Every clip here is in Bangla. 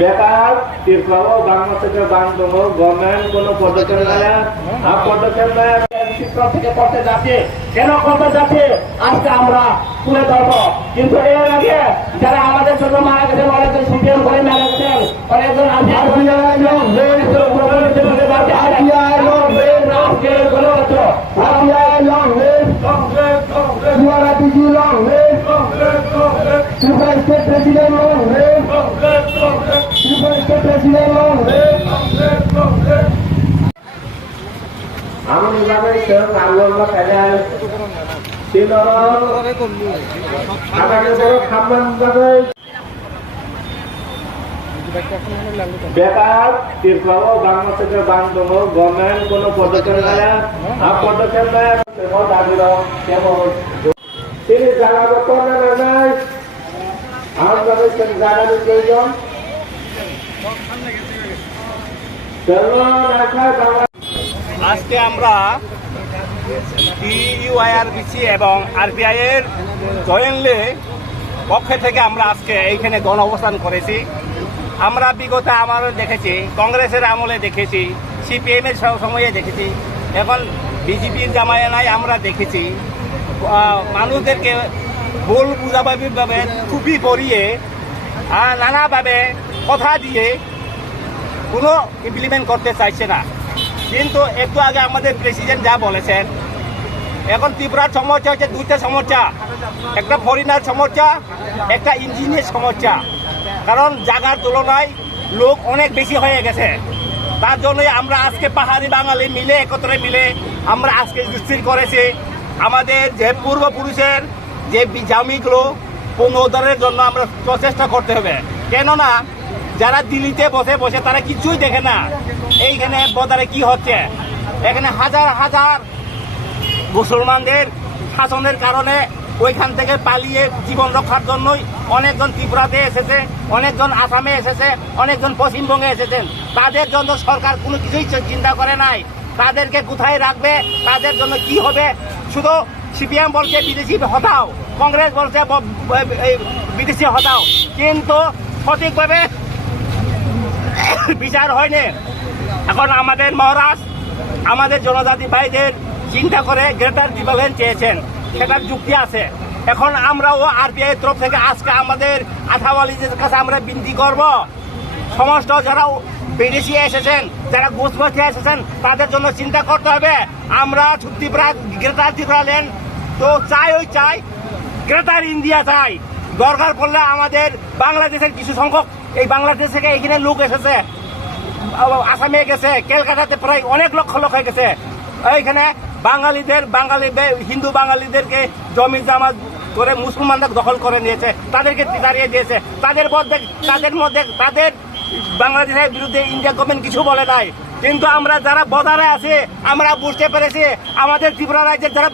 বেকার তীর্থও বাংলা থেকে বাংলো গভর্নমেন্ট কোনো পদক্ষেপ নেয় পদক্ষেপ নেয় থেকে করতে যাচ্ছে কেন করতে যাচ্ছে আজকে আমরা তুলে ধরবো। কিন্তু এর আগে যারা আমাদের জন্য মারা গেছেন অনেকজন সিপিএম করে মারা গেছেন অনেকজন প্রেসিডেন্ট আমি নির্বাচন আল্লাহ কাজাল বেকার তীর্থও বাংলা থেকে বাংলো গভর্নমেন্ট কোনো পদক্ষেপ নেয় পদক্ষেপ নেয় কেমন তিনি জানাবো করবেন নাই আমাদের জানানোর প্রয়োজন আজকে আমরা ডিইউআইআরবিসি এবং আরবিআই এর জয়েন্টলি পক্ষে থেকে আমরা আজকে এইখানে গণ অবস্থান করেছি। আমরা বিগত আমলে দেখেছি, কংগ্রেসের আমলে দেখেছি, সিপিএম এর সময়ে দেখেছি, এখন বিজেপির জামায়ানায় আমরা দেখেছি মানুষদেরকে ভুল বুঝাভাবে টুপি পরিয়ে নানাভাবে কথা দিয়ে কোনো ইমপ্লিমেন্ট করতে চাইছে না। কিন্তু একটু আগে আমাদের প্রেসিডেন্ট যা বলেছেন, এখন ত্রিপুরার সমস্যা হচ্ছে দুইটা সমস্যা, একটা ফরিনার সমস্যা, একটা ইঞ্জিনের সমস্যা। কারণ জায়গার তুলনায় লোক অনেক বেশি হয়ে গেছে, তার জন্যই আমরা আজকে পাহাড়ি বাঙালি মিলে একত্রে মিলে আমরা আজকে স্থির করেছি আমাদের যে পূর্বপুরুষের যে জমিগুলো পুনরুদ্ধারের জন্য আমরা প্রচেষ্টা করতে হবে। কেননা যারা দিল্লিতে বসে বসে তারা কিছুই দেখে না এইখানে বদারে কি হচ্ছে। এখানে হাজার হাজার মুসলমানদের শাসনের কারণে ওইখান থেকে পালিয়ে জীবন রক্ষার জন্যই অনেকজন ত্রিপুরাতে এসেছে, অনেকজন আসামে এসেছে, অনেকজন পশ্চিমবঙ্গে এসেছেন। তাদের জন্য সরকার কোনো কিছুই চিন্তা করে নাই, তাদেরকে কোথায় রাখবে, তাদের জন্য কি হবে। শুধু সিপিএম বলছে বিদেশি হটাও, কংগ্রেস বলছে বিদেশি হটাও, কিন্তু সঠিকভাবে বিচার হয়নি। এখন আমাদের মহারাজ আমাদের জনজাতি ভাইদের চিন্তা করে গ্রেটার ট্রিব্যুনাল চেয়েছেন, সেটার যুক্তি আছে। এখন আমরাও আরবিআই তরফ থেকে আজকে আমাদের আথাওয়ালিদের কাছে আমরা বিনতি করব, সমস্ত যারা বিদেশি এসেছেন, যারা ঘুষবাসী এসেছেন, তাদের জন্য চিন্তা করতে হবে। আমরা ত্রিপুরা গ্রেটার ট্রিব্যুনাল তো চাই গ্রেটার ইন্ডিয়া চাই। দরকার পড়লে আমাদের বাংলাদেশের কিছু সংখ্যক এই বাংলাদেশ থেকে এখানে লোক এসেছে, আসামে গেছে, ক্যালকাটাতে প্রায় অনেক লক্ষ লোক হয়ে গেছে। এইখানে হিন্দু বাঙালিদেরকে জমি জামা করে মুসলমানরা দখল করে নিয়েছে, তাদেরকে দাঁড়িয়ে দিয়েছে। তাদের বাংলাদেশের বিরুদ্ধে ইন্ডিয়া গভর্নমেন্ট কিছু বলে নাই। কিন্তু আমরা যারা বর্ডারে আছি আমরা বুঝতে পেরেছি আমাদের ত্রিপুরা রাজ্যের যারা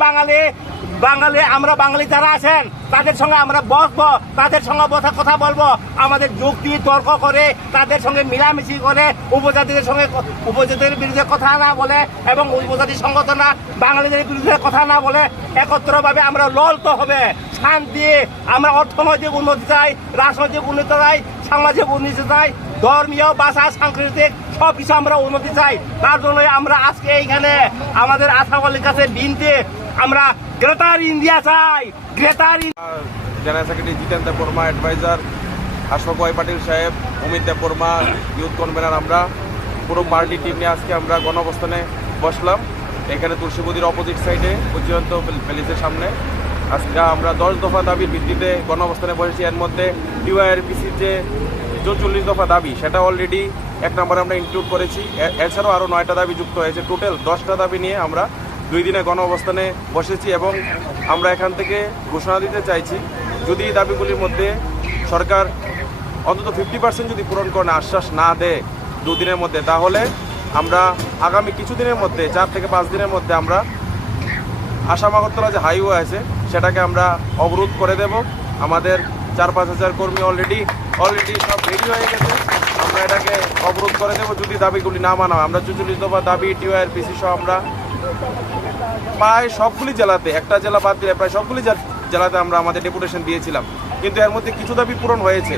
আমরা বাঙালি যারা আছেন তাদের সঙ্গে আমরা বসবো, তাদের সঙ্গে কথা বলবো, আমাদের যুক্তি তর্ক করে তাদের সঙ্গে মিলামিশি করে উপজাতিদের বিরুদ্ধে কথা না বলে এবং উপজাতি সংগঠনরা বাঙালিদের বিরুদ্ধে কথা না বলে একত্রভাবে আমরা লড়তে হবে। শান্তি, আমরা অর্থনৈতিক উন্নতি চাই, রাজনৈতিক উন্নতি চাই, সামাজিক উন্নতি চাই, ধর্মীয় ভাষা সাংস্কৃতিক সব কিছু আমরা উন্নতি চাই। তার জন্য আমরা আজকে এইখানে আমাদের আশাওয়ালির কাছে বিনতে আমরা গ্রেটার ইন্ডিয়া চাই। গ্রেটার জেনারেল সেক্রেটারি জিতেন দেববর্মা, অ্যাডভাইজার অশোক পাটিল সাহেব, অমিত দেববর্মা, ইউথ কনভেনার, আমরা পুরো পার্টি টিম নিয়ে আজকে আমরা গণঅবস্থানে বসলাম এখানে তুলসীবতীর অপোজিট সাইডে পর্যন্ত প্যালেসের সামনে। আজকে আমরা 10 দফা দাবির ভিত্তিতে গণঅবস্থানে বসেছি। এর মধ্যে ডিওআইআরবিসির যে 44 দফা দাবি সেটা অলরেডি 1 নম্বরে আমরা ইনক্লুড করেছি। এছাড়াও আরও 9টা দাবি যুক্ত হয়েছে। টোটাল 10টা দাবি নিয়ে আমরা 2 দিনে গণঅবস্থানে বসেছি এবং আমরা এখান থেকে ঘোষণা দিতে চাইছি, যদি এই দাবিগুলির মধ্যে সরকার অন্তত 50% যদি পূরণ করে আশ্বাস না দেয় 2 দিনের মধ্যে, তাহলে আমরা আগামী কিছুদিনের মধ্যে 4 থেকে 5 দিনের মধ্যে আমরা আসাম আগরতলা যে হাইওয়ে আছে সেটাকে আমরা অবরোধ করে দেব। আমাদের 4-5 হাজার কর্মী অলরেডি সব রেডি হয়ে গেছে। আমরা এটাকে অবরোধ করে দেব যদি দাবিগুলি না মানা হয়। আমরা 44 দফা দাবি ডিওআইআরবিসি সহ আমরা প্রায় সবগুলি জেলাতে, একটা জেলা বাদ দিলে প্রায় সবগুলি জেলাতে আমরা আমাদের ডেপুটেশন দিয়েছিলাম, কিন্তু এর মধ্যে কিছু দাবি পূরণ হয়েছে।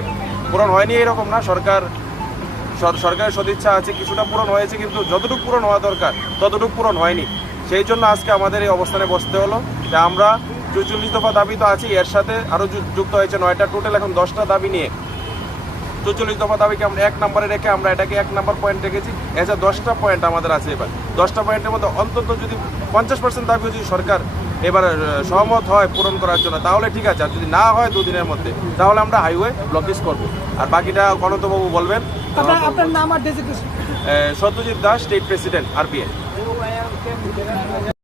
পূরণ হয়নি এরকম না, সরকারের সদিচ্ছা আছে, কিছুটা পূরণ হয়েছে, কিন্তু যতটুকু পূরণ হওয়া দরকার ততটুকু পূরণ হয়নি। সেই জন্য আজকে আমাদের এই অবস্থানে বসতে হলো। যে আমরা 44 দফা দাবি তো আছে, এর সাথে আরও যুক্ত হয়েছে 9টা, টোটাল এখন 10টা দাবি নিয়ে 44 দফা দাবিকে আমরা 1 নম্বরে রেখে আমরা এটাকে 1 নম্বর পয়েন্ট রেখেছি। এছাড়া 10টা পয়েন্ট আমাদের আছে। এবার 10টা পয়েন্টের মধ্যে অন্তত যদি 50% দাবি যদি সরকার এবার সহমত হয় পূরণ করার জন্য, তাহলে ঠিক আছে। আর যদি না হয় 2 দিনের মধ্যে, তাহলে আমরা হাইওয়ে ব্লকেজ করব। আর বাকিটা গণতবাবু বলবেন। আপনার নাম আর designation? Satyajit Das, state president, আরপিআই।